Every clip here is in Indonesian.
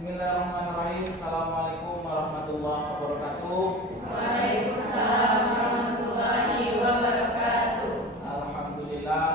Bismillahirrahmanirrahim. Assalamualaikum warahmatullahi wabarakatuh. Waalaikumsalam warahmatullahi wabarakatuh. Alhamdulillah,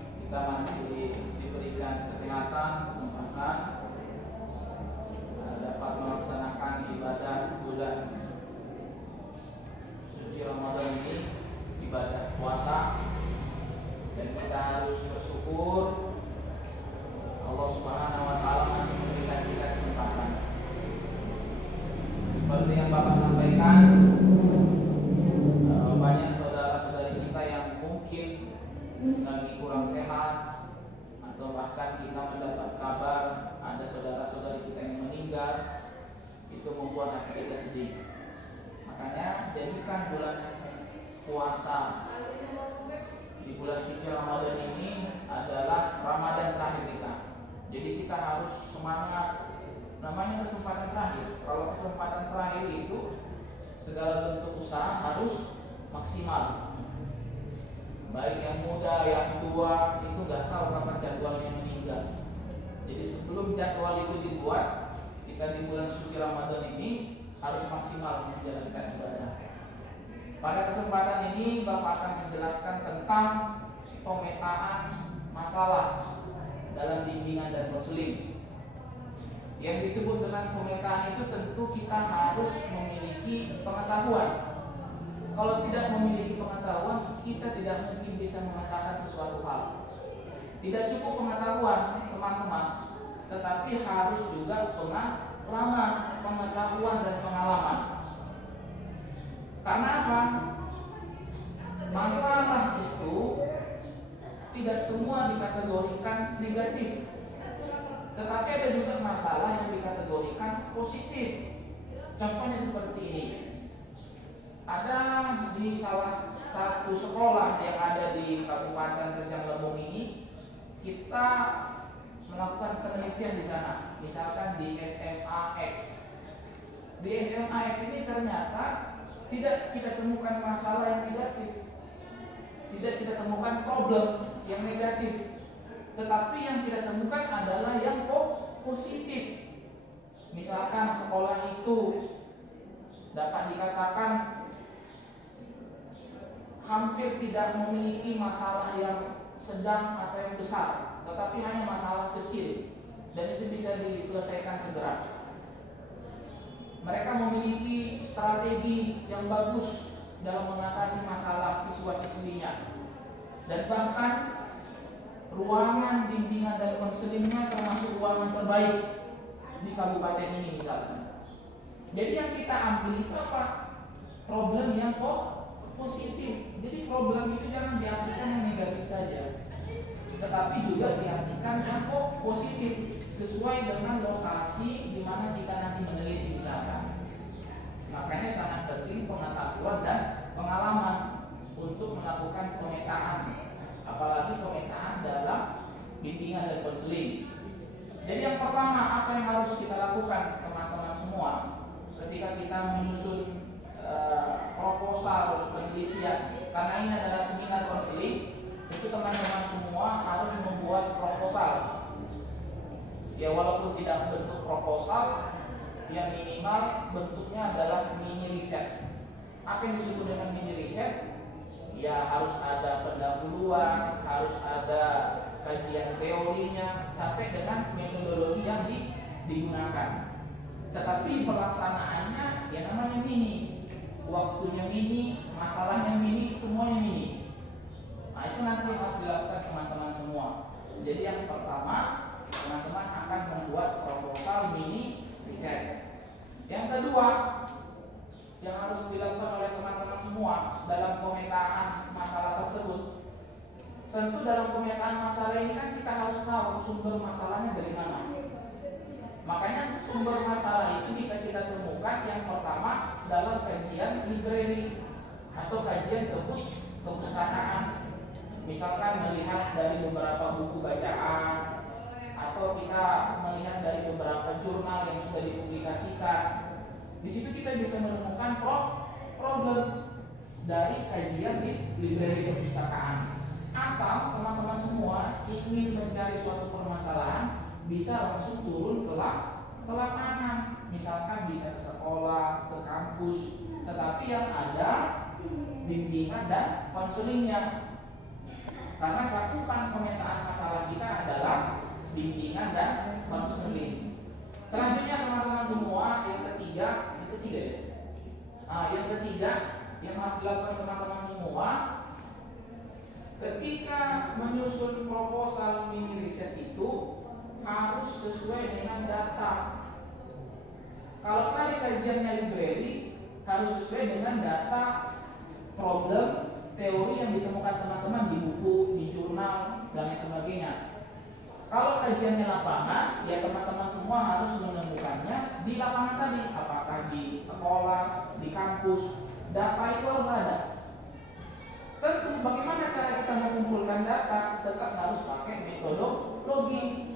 kita masih diberikan kesehatan, kesempatan dapat melaksanakan ibadah bulan suci Ramadan ini, ibadah puasa, dan kita harus bersyukur Allah Subhanahu wa taala masih memberikan kita kesempatan. Seperti yang Bapak sampaikan, banyak saudara-saudari kita yang mungkin lagi kurang sehat, atau bahkan kita mendapat kabar ada saudara-saudari kita yang meninggal. Itu membuat hati kita sedih. Makanya jadikan bulan puasa di bulan suci Ramadan ini adalah Ramadan terakhir kita. Jadi kita harus semangat, namanya kesempatan terakhir. Kalau kesempatan terakhir itu segala bentuk usaha harus maksimal. Baik yang muda, yang tua, itu nggak tahu kapan jadwalnya meninggal. Jadi sebelum jadwal itu dibuat, kita di bulan suci Ramadan ini harus maksimal menjalankan ibadah. Pada kesempatan ini Bapak akan menjelaskan tentang pemetaan masalah dalam bimbingan dan konseling. Yang disebut dengan pemetaan itu tentu kita harus memiliki pengetahuan. Kalau tidak memiliki pengetahuan, kita tidak mungkin bisa mengatakan sesuatu hal. Tidak cukup pengetahuan, teman-teman, tetapi harus juga pengalaman, pengetahuan dan pengalaman. Karena apa? Masalah itu tidak semua dikategorikan negatif, tetapi ada juga masalah yang dikategorikan positif. Contohnya seperti ini. Ada di salah satu sekolah yang ada di Kabupaten Rejang Lebong ini, kita melakukan penelitian di sana. Misalkan di SMA X. Di SMA X ini ternyata tidak kita temukan masalah yang negatif, tidak kita temukan problem yang negatif, tetapi yang kita temukan adalah yang positif. Misalkan sekolah itu dapat dikatakan hampir tidak memiliki masalah yang sedang atau yang besar, tetapi hanya masalah kecil, dan itu bisa diselesaikan segera. Mereka memiliki strategi yang bagus dalam mengatasi masalah siswa-siswinya, dan bahkan ruangan bimbingan dan konselingnya termasuk ruangan terbaik di kabupaten ini misalnya. Jadi yang kita ambil itu apa? Problem yang positif. Jadi problem itu jangan diartikan yang negatif saja, tetapi juga diartikan yang positif, sesuai dengan lokasi di mana kita nanti meneliti misalkan. Makanya sangat penting pengetahuan dan pengalaman untuk melakukan pemetaan, apalagi pemetaan dalam bimbingan dan konseling. Jadi yang pertama, apa yang harus kita lakukan teman-teman semua ketika kita menyusun proposal penelitian, karena ini adalah seminar konseling, itu teman-teman semua harus membuat proposal. Ya walaupun tidak bentuk proposal, yang minimal bentuknya adalah mini riset. Apa yang disebut dengan mini riset? Ya harus ada pendahuluan, harus ada kajian teorinya, sampai dengan metodologi yang digunakan. Tetapi pelaksanaannya ya namanya mini, waktunya mini, masalahnya mini, semuanya mini. Nah itu nanti harus dilakukan teman-teman semua. Jadi yang pertama, teman-teman akan membuat proposal mini riset. Yang kedua yang harus dilakukan oleh teman-teman semua dalam pemetaan masalah tersebut, tentu dalam pemetaan masalah ini kan kita harus tahu sumber masalahnya dari mana. Makanya sumber masalah itu bisa kita temukan yang pertama dalam kajian library atau kajian kepustakaan. Misalkan melihat dari beberapa buku bacaan, atau kita melihat dari beberapa jurnal yang sudah dipublikasikan. Di situ kita bisa menemukan problem dari kajian di library perpustakaan. Atau teman-teman semua ingin mencari suatu permasalahan, bisa langsung turun ke ke lapangan, misalkan bisa ke sekolah, ke kampus, tetapi yang ada bimbingan dan konselingnya. Karena cakupan pemetaan masalah kita adalah bimbingan dan konseling. Selanjutnya teman-teman semua, yang ketiga ya. Yang ketiga yang harus dilakukan teman-teman semua ketika menyusun proposal mini riset itu harus sesuai dengan data. Kalau tadi kajiannya library harus sesuai dengan data problem teori yang ditemukan teman-teman di buku, di jurnal, dan lain sebagainya. Kalau kajiannya lapangan, ya teman-teman semua harus menemukannya di lapangan tadi, apakah di sekolah, di kampus. Data itu harus ada. Tentu bagaimana cara kita mengumpulkan data, tetap harus pakai metodologi.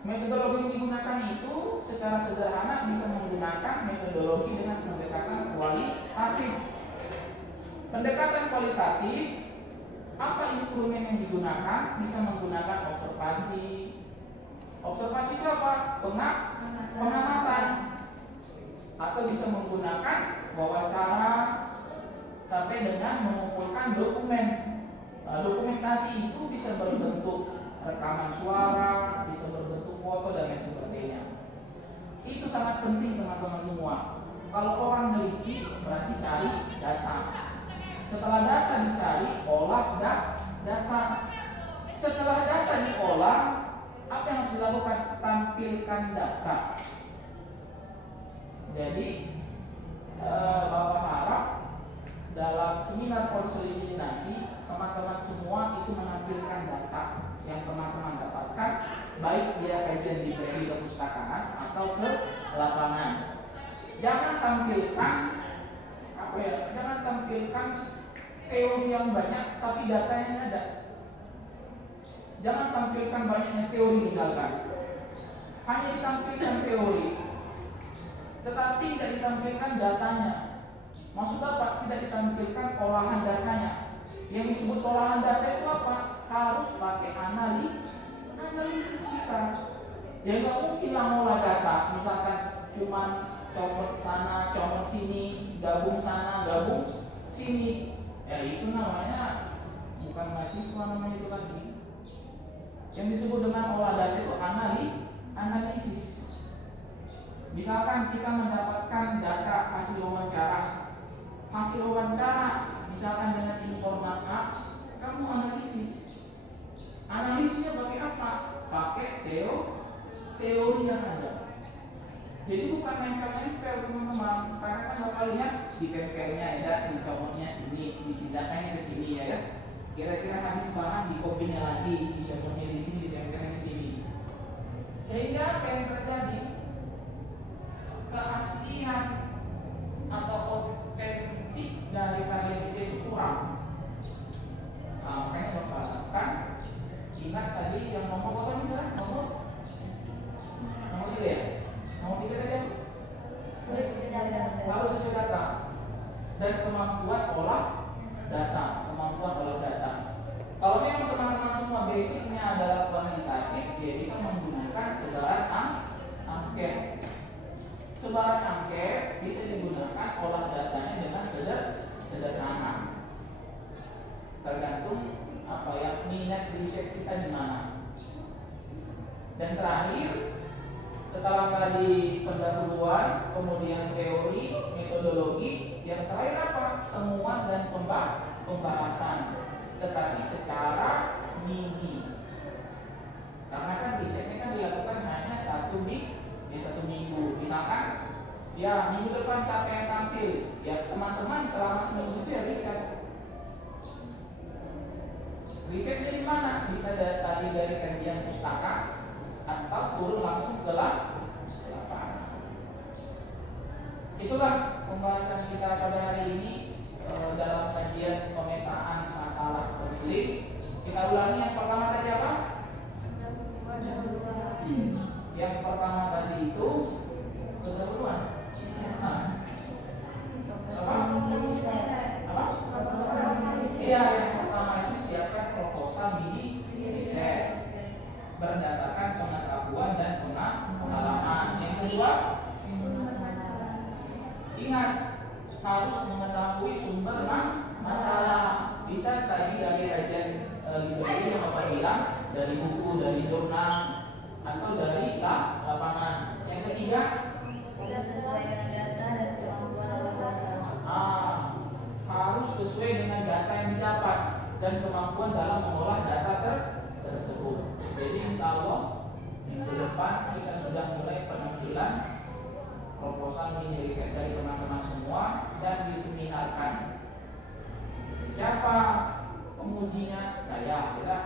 Metodologi yang digunakan itu secara sederhana bisa menggunakan metodologi dengan pendekatan kualitatif. Pendekatan kualitatif, apa instrumen yang digunakan? Bisa menggunakan observasi. Observasi itu apa? Pengamatan. Atau bisa menggunakan wawancara sampai dengan mengumpulkan dokumen. Dokumentasi itu bisa berbentuk rekaman suara, bisa berbentuk foto dan lain sebagainya. Itu sangat penting teman-teman semua. Kalau orang meneliti berarti cari data. Setelah data dicari, olah data. Setelah data diolah, apa yang harus dilakukan? Tampilkan data. Jadi Bapak harap dalam seminar konseling ini nanti teman-teman semua itu menampilkan data yang teman-teman dapatkan, baik dia kajian di perpustakaan atau ke lapangan. Jangan tampilkan jangan tampilkan teori yang banyak tapi datanya ada. Jangan tampilkan banyaknya teori misalkan. Hanya ditampilkan teori, tetapi tidak ditampilkan datanya. Maksud apa? Tidak ditampilkan olahan datanya. Yang disebut olahan data itu apa? Harus pakai analisis kita. Ya nggak mungkin lah ngolah data, misalkan cuman comot sana, comot sini, gabung sana, gabung sini. Ya itu namanya bukan mahasiswa, namanya itu lagi. Yang disebut dengan olah data itu analisis. Misalkan kita mendapatkan data hasil wawancara, misalkan dengan informan A, kamu analisis. Analisisnya pakai apa? Pakai teori yang ada. Jadi bukan nempel-nempel teman-teman, karena kan Bapak lihat di tempelnya ada, dicomotnya sini, dipindahkannya ke sini ya kan? Kira-kira habis bahan dikopinya lagi, dicomotnya di sini, ditempelnya di sini. Sehingga apa yang terjadi? Keaslian atau otentik dari karya kita itu kurang. Makanya Bapak harapkan, ingat tadi yang nomor apa nih kan? Nomor 3 ya? Nomor 3 tadi apa? Harus sesuai data dan kemampuan olah data. Kalau memang teman-teman semua basicnya adalah kuantitatif, ya bisa menggunakan sebaran angket. Sebaran angket bisa digunakan olah datanya dengan sederhana. Tergantung minat riset kita di mana. Dan terakhir, setelah tadi pendahuluan, kemudian teori, metodologi, yang terakhir apa? Temuan dan pembahasan, tetapi secara mini. Karena kan risetnya kan dilakukan hanya satu minggu. Misalkan, ya minggu depan siapa yang tampil? Ya teman-teman selama seminggu itu ya riset. Risetnya di mana? Bisa dari kajian pustaka atau turun langsung ke lapangan. Itulah pembahasan kita pada hari ini dalam kajian pemetaan masalah konseling. Kita ulangi yang pertama tadi apa? Yang pertama tadi itu pendahuluan. Apa? Iya, yang pertama itu siapkan proposal mini riset berdasarkan pengetahuan dan pengalaman. Yang kedua, ingat harus mengetahui sumber masalah. Bisa tadi dari kajian library yang Bapak bilang, dari buku, dari jurnal, atau dari lapangan. Yang ketiga, Tidak sesuai dengan data dan kemampuan dalam data. Harus sesuai dengan data yang didapat dan kemampuan dalam mengolah data tersebut. Jadi insya Allah minggu depan kita sudah mulai penampilan proposal mini riset dari teman-teman semua dan diseminarkan. Siapa pengujinya? Saya. Ya.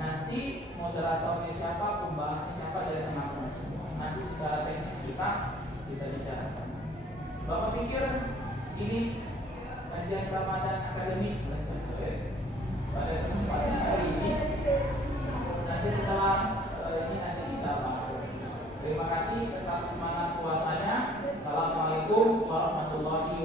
Nanti moderatornya siapa, pembahasnya siapa dari teman-teman semua. Nanti secara teknis kita bicarakan. Bapak pikir ini kajian Ramadan akademik pada kesempatan hari ini. Nanti setelah ini nanti kita bahas. Terima kasih, tetap semangat puasanya. Assalamualaikum warahmatullahi